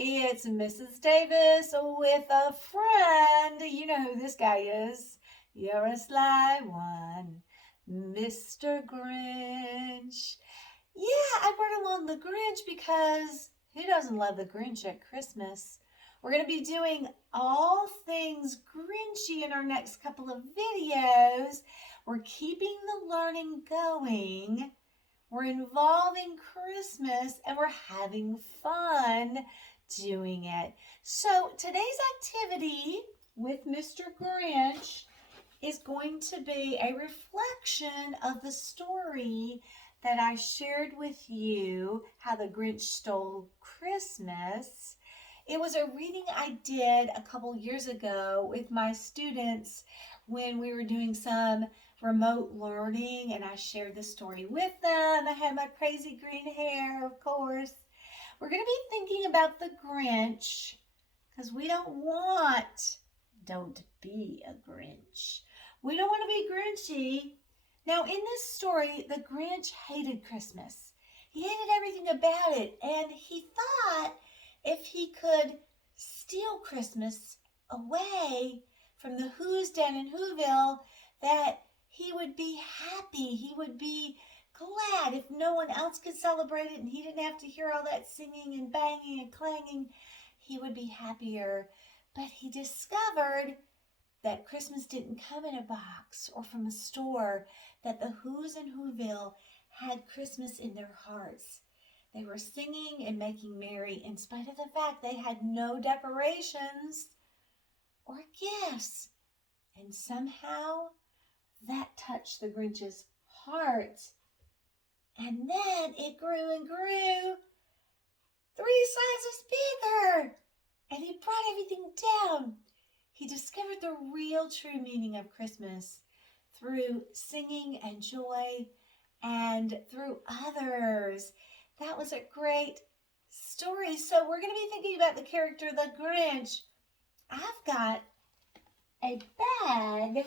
It's Mrs. Davis with a friend. You know who this guy is. You're a sly one, Mr. Grinch. Yeah, I brought along the Grinch because who doesn't love the Grinch at Christmas? We're going to be doing all things Grinchy in our next couple of videos. We're keeping the learning going. We're involving Christmas and we're having fun doing it. So today's activity with Mr. Grinch is going to be a reflection of the story that I shared with you, How the Grinch Stole Christmas. It was a reading I did a couple years ago with my students when we were doing some remote learning, and I shared the story with them. I had my crazy green hair, of course. We're going to be thinking about the Grinch because don't be a Grinch. We don't want to be Grinchy. Now, in this story, the Grinch hated Christmas. He hated everything about it, and he thought if he could steal Christmas away from the Who's down in Whoville, that he would be happy. He would be glad if no one else could celebrate it and he didn't have to hear all that singing and banging and clanging. He would be happier. But he discovered that Christmas didn't come in a box or from a store, that the Who's in Whoville had Christmas in their hearts. They were singing and making merry in spite of the fact they had no decorations or gifts. And somehow that touched the Grinch's heart. And then it grew and grew 3 sizes bigger. And he brought everything down. He discovered the real true meaning of Christmas through singing and joy and through others. That was a great story. So we're going to be thinking about the character, the Grinch. I've got a bag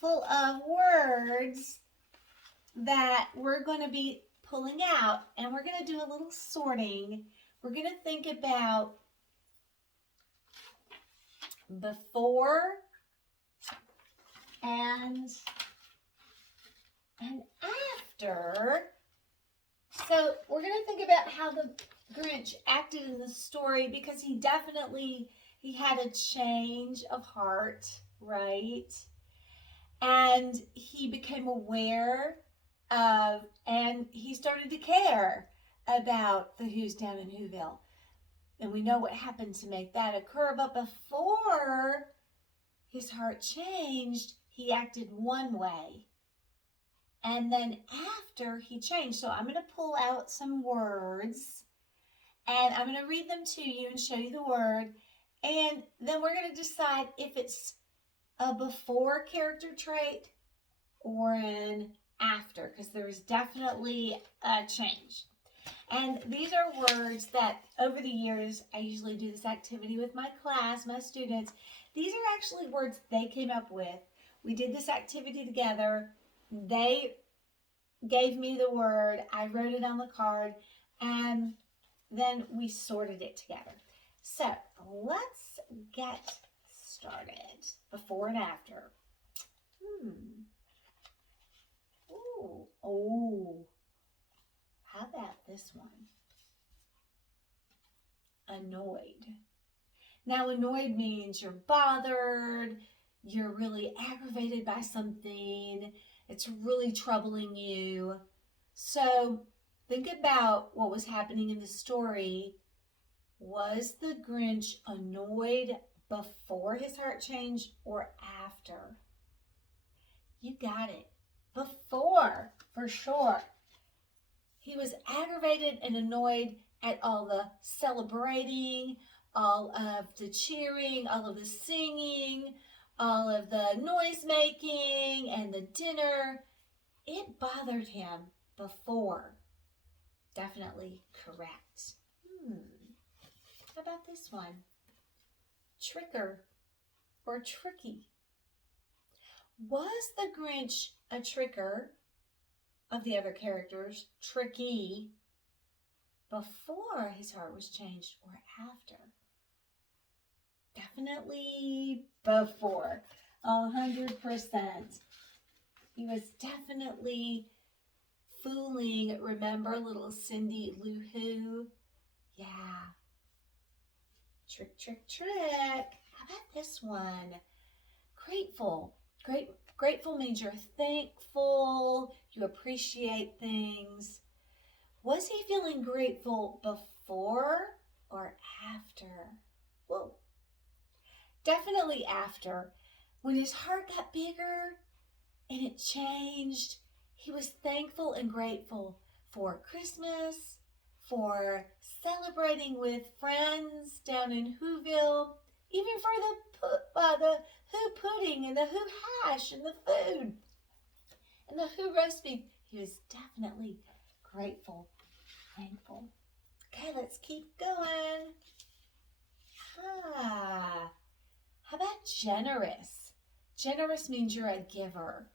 full of words that we're going to be pulling out, and we're going to do a little sorting. We're going to think about before and after. So we're going to think about how the Grinch acted in the story, because he had a change of heart, right? And he became aware of, and he started to care about the Who's down in Whoville. And we know what happened to make that occur. But before his heart changed, he acted one way. And then after he changed, so I'm going to pull out some words and I'm going to read them to you and show you the word. And then we're going to decide if it's a before character trait or an after, because there is definitely a change. And these are words that over the years, I usually do this activity with my class, my students. These are actually words they came up with. We did this activity together. They gave me the word. I wrote it on the card, and then we sorted it together. So let's get started. Before and after. Oh. How about this one? Annoyed. Now, annoyed means you're bothered, you're really aggravated by something, it's really troubling you. So think about what was happening in the story. Was the Grinch annoyed before his heart changed or after? You got it. Before, for sure. He was aggravated and annoyed at all the celebrating, all of the cheering, all of the singing, all of the noise making and the dinner. It bothered him before. Definitely correct. How about this one? Tricker or tricky. Was the Grinch a tricker of the other characters, tricky, before his heart was changed or after? Definitely before. 100%. He was definitely fooling, remember little Cindy Lou Who? Yeah. Trick, trick, trick. How about this one? Grateful. Grateful means you're thankful, you appreciate things. Was he feeling grateful before or after? Well, definitely after. When his heart got bigger and it changed, he was thankful and grateful for Christmas, for celebrating with friends down in Whoville, even for the Who pudding and the Who hash and the food and the Who roast beef. He was definitely grateful, thankful. Okay, let's keep going. How about generous? Generous means you're a giver.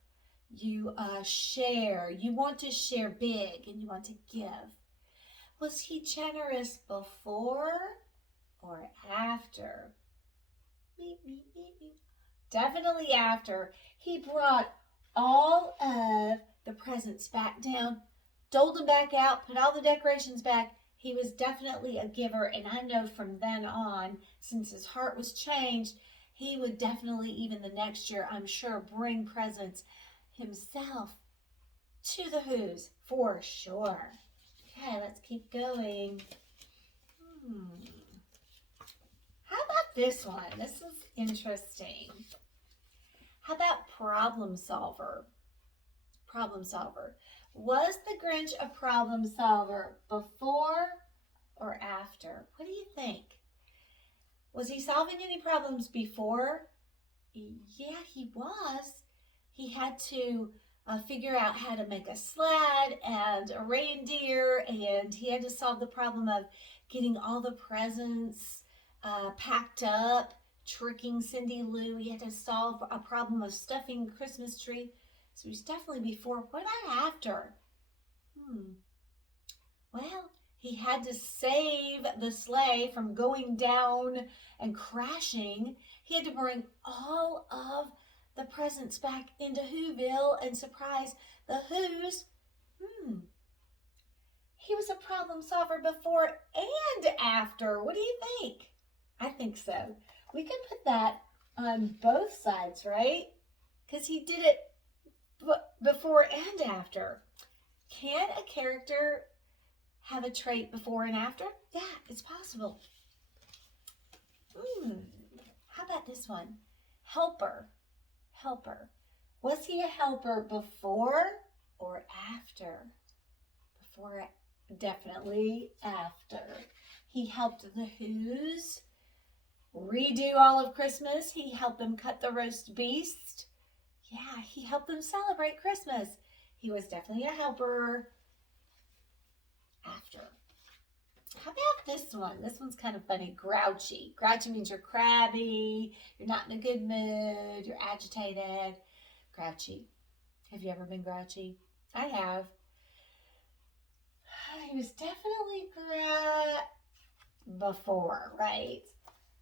You share. You want to share big and you want to give. Was he generous before or after? Definitely after. He brought all of the presents back down, doled them back out, put all the decorations back. He was definitely a giver, and I know from then on, since his heart was changed, he would definitely, even the next year, I'm sure, bring presents himself to the Who's for sure. Okay, let's keep going. How about this one? This is interesting. How about problem solver? Problem solver. Was the Grinch a problem solver before or after? What do you think? Was he solving any problems before? Yeah, he was. He had to figure out how to make a sled and a reindeer, and he had to solve the problem of getting all the presents packed up, tricking Cindy Lou. He had to solve a problem of stuffing the Christmas tree. So he's definitely before. What about after? Well, he had to save the sleigh from going down and crashing. He had to bring all of the presents back into Whoville and surprise the Who's. He was a problem solver before and after. What do you think? I think so. We can put that on both sides, right? Because he did it before and after. Can a character have a trait before and after? Yeah, it's possible. How about this one? Helper. Helper. Was he a helper before or after? Before, definitely after. He helped the Who's redo all of Christmas. He helped them cut the roast beast. Yeah, he helped them celebrate Christmas. He was definitely a helper after. How about this one? This one's kind of funny. Grouchy. Grouchy means you're crabby, you're not in a good mood, you're agitated. Grouchy. Have you ever been grouchy? I have. He was definitely before, right?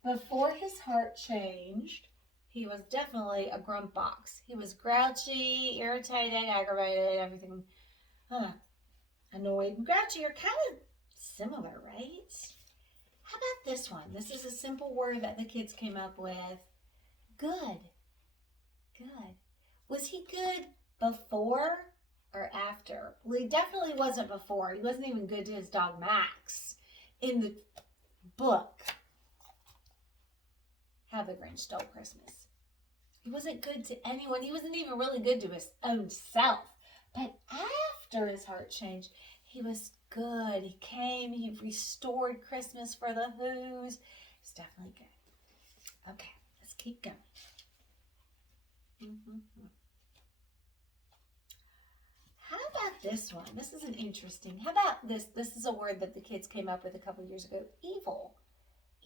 Before his heart changed, he was definitely a grump box. He was grouchy, irritated, aggravated, everything. Annoyed and grouchy are kind of similar, right? How about this one? This is a simple word that the kids came up with. Good. Good. Was he good before or after? Well, he definitely wasn't before. He wasn't even good to his dog Max in the book How the Grinch Stole Christmas. He wasn't good to anyone. He wasn't even really good to his own self. But after his heart changed, he was good. He came, he restored Christmas for the Who's. It's definitely good. Okay, let's keep going. How about this one? This is an interesting. How about this? This is a word that the kids came up with a couple years ago. Evil.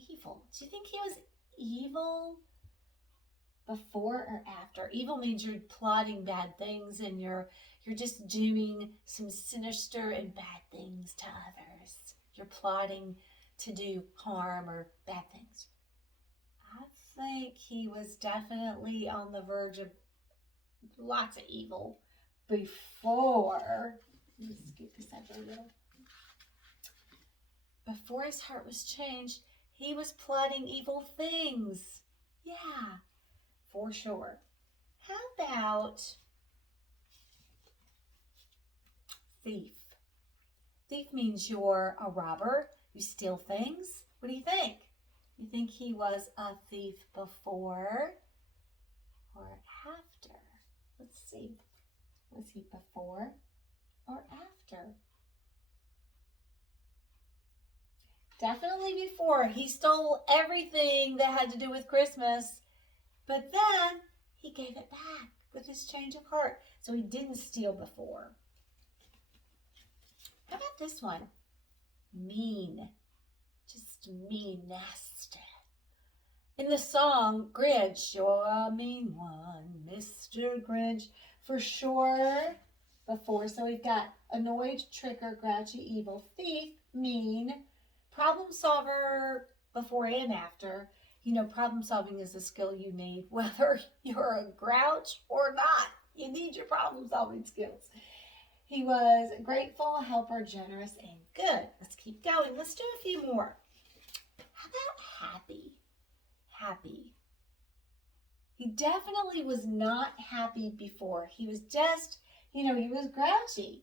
Evil. Do you think he was evil before or after? Evil means you're plotting bad things and you're just doing some sinister and bad things to others. You're plotting to do harm or bad things. I think he was definitely on the verge of lots of evil before. Let me scoot this up a little. Before his heart was changed, he was plotting evil things. Yeah, for sure. How about thief? Thief means you're a robber. You steal things. What do you think? You think he was a thief before or after? Let's see. Was he before or after? Definitely before. He stole everything that had to do with Christmas, but then he gave it back with his change of heart. So he didn't steal before. How about this one? Mean. Just mean, nasty. In the song, Grinch, you're a mean one, Mr. Grinch. For sure, before. So we've got annoyed, tricker, grouchy, evil, thief, mean, problem solver before and after. You know, problem solving is a skill you need, whether you're a grouch or not. You need your problem solving skills. He was grateful, helper, generous, and good. Let's keep going. Let's do a few more. How about happy? Happy. He definitely was not happy before. He was just, he was grouchy.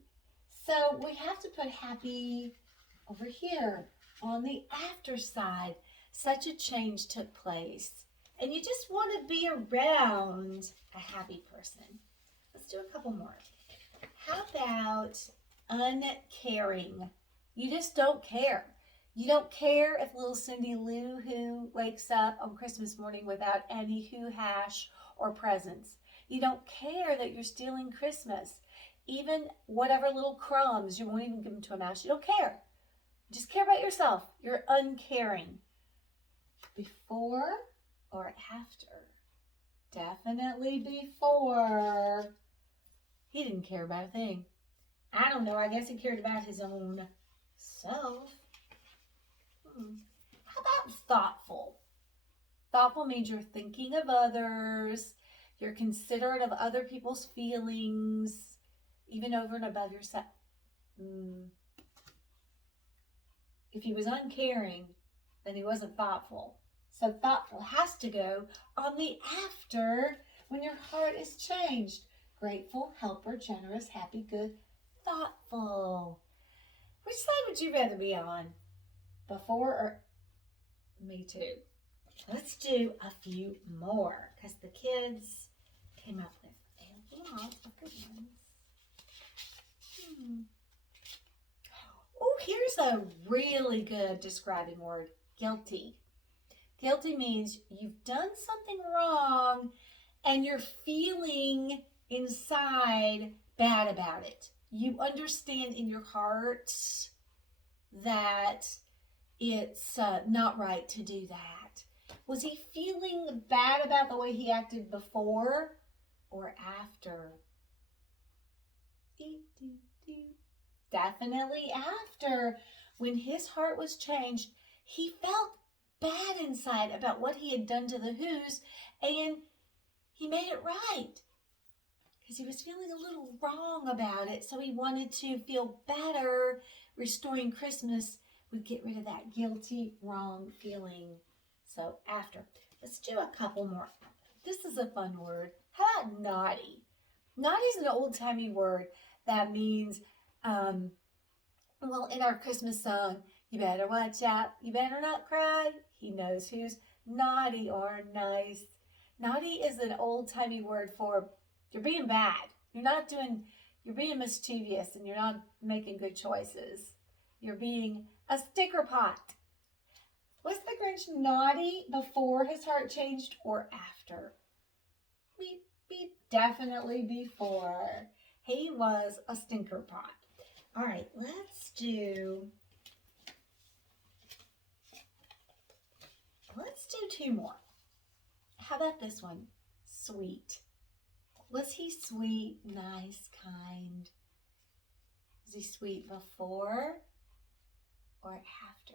So we have to put happy over here on the after side. Such a change took place. And you just want to be around a happy person. Let's do a couple more. How about uncaring? You just don't care. You don't care if little Cindy Lou Who wakes up on Christmas morning without any Who hash or presents. You don't care that you're stealing Christmas. Even whatever little crumbs, you won't even give them to a mouse. You don't care. You just care about yourself. You're uncaring. Before or after? Definitely before. He didn't care about a thing. I don't know. I guess he cared about his own self. How about thoughtful? Thoughtful means you're thinking of others. You're considerate of other people's feelings, even over and above yourself. If he was uncaring, then he wasn't thoughtful. So thoughtful has to go on the after when your heart is changed. Grateful, helper, generous, happy, good, thoughtful. Which side would you rather be on? Before or me too? Let's do a few more because the kids came up with a lot of good ones. Oh, here's a really good describing word, guilty. Guilty means you've done something wrong and you're feeling inside bad about it. You understand in your heart that it's not right to do that. Was he feeling bad about the way he acted before or after? Definitely after. When his heart was changed, he felt bad inside about what he had done to the Who's, and he made it right because he was feeling a little wrong about it. So he wanted to feel better. Restoring Christmas would get rid of that guilty, wrong feeling. So after. Let's do a couple more. This is a fun word. How about naughty? Naughty is an old-timey word that means, in our Christmas song, you better watch out, you better not cry. He knows who's naughty or nice. Naughty is an old-timey word for you're being bad. You're being mischievous and you're not making good choices. You're being a sticker pot. Was the Grinch naughty before his heart changed or after? Definitely before. He was a stinker pot. All right, let's do two more. How about this one? Sweet. Was he sweet, nice, kind? Was he sweet before or after?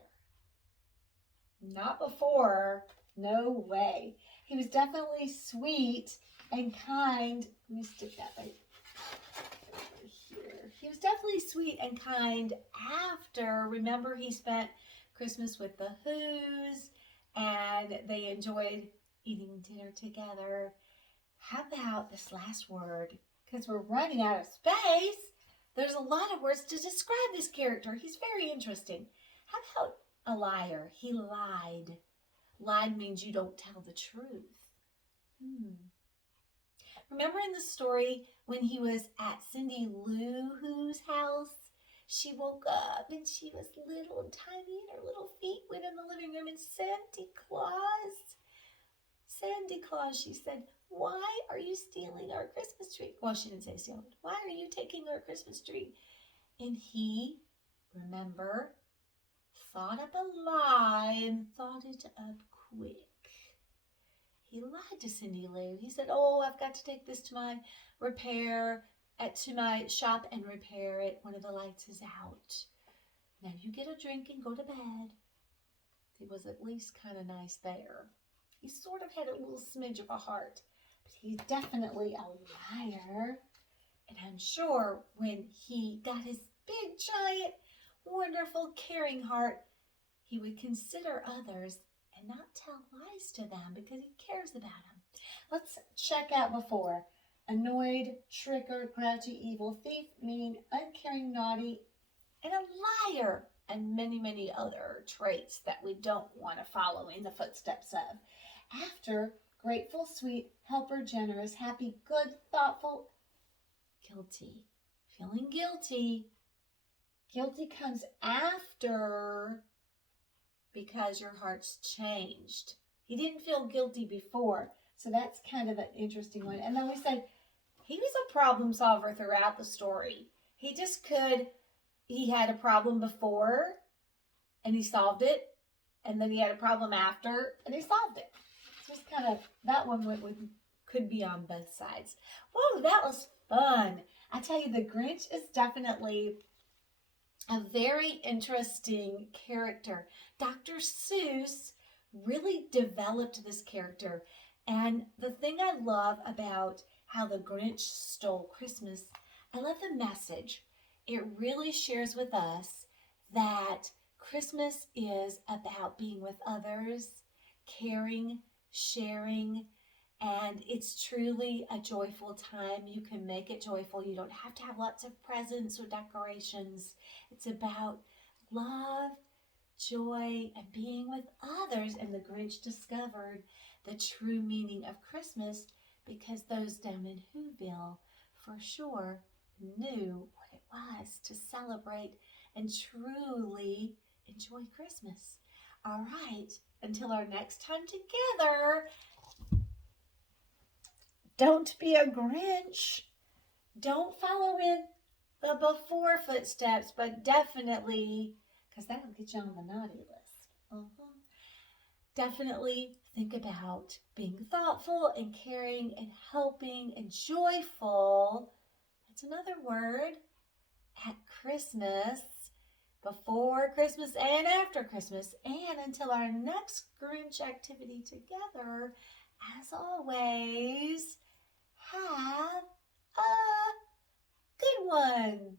Not before. No way. He was definitely sweet and kind. Let me stick that right over here. He was definitely sweet and kind after. Remember, he spent Christmas with the Who's and they enjoyed eating dinner together. How about this last word? Because we're running out of space. There's a lot of words to describe this character. He's very interesting. How about a liar? He lied. Lied means you don't tell the truth. Remember in the story when he was at Cindy Lou Who's house? She woke up and she was little and tiny and her little feet went in the living room and Sandy Claus, she said, why are you stealing our Christmas tree? Well, she didn't say stealing. Why are you taking our Christmas tree? And he, remember, thought up a lie and thought it up quick. He lied to Cindy Lou. He said, oh, I've got to take this to my to my shop and repair it. One of the lights is out. Now you get a drink and go to bed. He was at least kind of nice there. He sort of had a little smidge of a heart, but he's definitely a liar. And I'm sure when he got his big, giant, wonderful, caring heart, he would consider others and not tell lies to them because he cares about them. Let's check out before. Annoyed, tricker, grouchy, evil, thief, mean, uncaring, naughty, and a liar, and many, many other traits that we don't want to follow in the footsteps of. After, grateful, sweet, helper, generous, happy, good, thoughtful, guilty. Feeling guilty. Guilty comes after because your heart's changed. He didn't feel guilty before, so that's kind of an interesting one. And then we said he was a problem solver throughout the story. He had a problem before and he solved it, and then he had a problem after and he solved it. Just kind of, that one could be on both sides. Whoa, that was fun. I tell you, the Grinch is definitely a very interesting character. Dr. Seuss really developed this character. And the thing I love about how the Grinch stole Christmas, I love the message. It really shares with us that Christmas is about being with others, caring, sharing, and it's truly a joyful time. You can make it joyful. You don't have to have lots of presents or decorations. It's about love, joy, and being with others. And the Grinch discovered the true meaning of Christmas because those down in Whoville for sure knew what it was to celebrate and truly enjoy Christmas. All right, until our next time together, don't be a Grinch. Don't follow in the before footsteps, but definitely, because that'll get you on the naughty list. Definitely think about being thoughtful and caring and helping and joyful. That's another word. At Christmas, before Christmas and after Christmas, and until our next Grinch activity together, as always, have a good one.